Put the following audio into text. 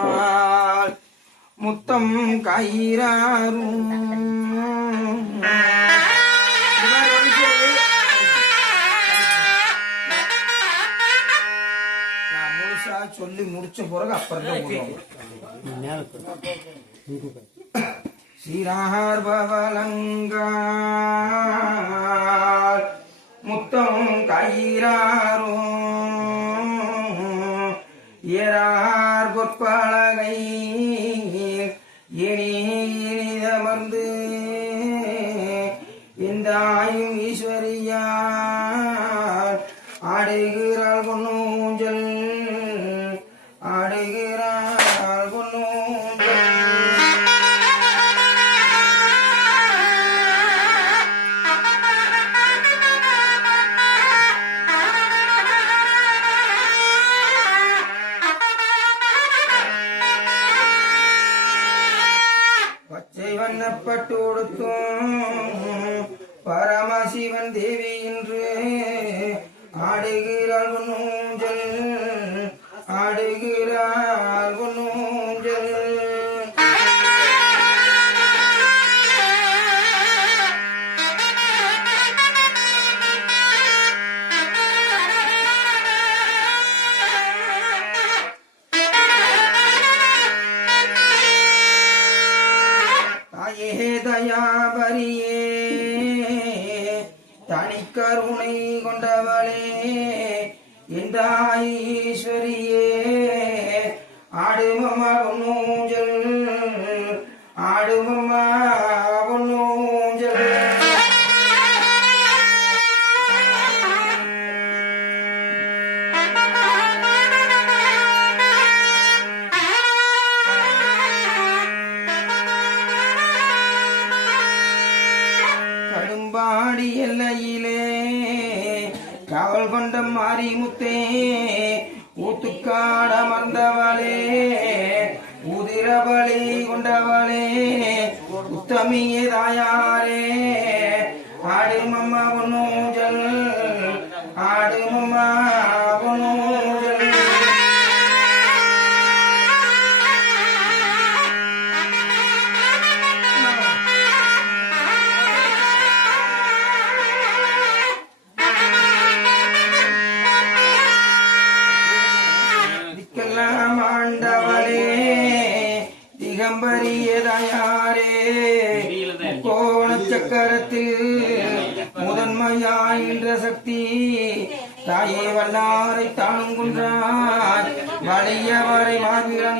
சீரார்பவலங்கால் முத்தம் கயிறாரும் சொல்லி முடிச்ச பிறகு அப்புறம் சீரார்பவலங்கால் முத்தம் கயிறாரும் ஏறார் பொற்பலகை இனிதமர்ந்து இந்த ஆயும் ஈஸ்வரியார் ஆடுகிறாள் பொன்னூஞ்சல் ஆடுகிறாள் பொன்னூஞ்சல். பச்சை வண்ணப்பட்டு கொடுத்தும் பரமசிவன் தேவி என்று ஆடுகிறாள் பொன்னூஞ்சல் ஆடுகிறாள் பொன்னூஞ்சல். தாயே தயாபரியே தனிக்கருணை கொண்டவளே ஈஸ்வரியே ஆடுமம்மா பொன்னூஞ்சல் ஆடுமம்மா பொன்னூஞ்சல். கடும்பாடி எல்லையிலே காவல் கொண்ட மாரிமுத்தே ஊத்துக்காட மறந்தவளே உதிரவளை கொண்டவளே உத்தமியே தாயாரே ஆடுமம்மா பொன்னூஞ்சல் ஆடுமம்மா பொன்னூஞ்சல். ஆண்டவளே திகம்பரிய தாயாரே கோண சக்கரத்தில் முதன்மையாயின்ற சக்தி தாயே வல்லாரை தானுங்குன்றாய் வலியவரை மார்பிரன்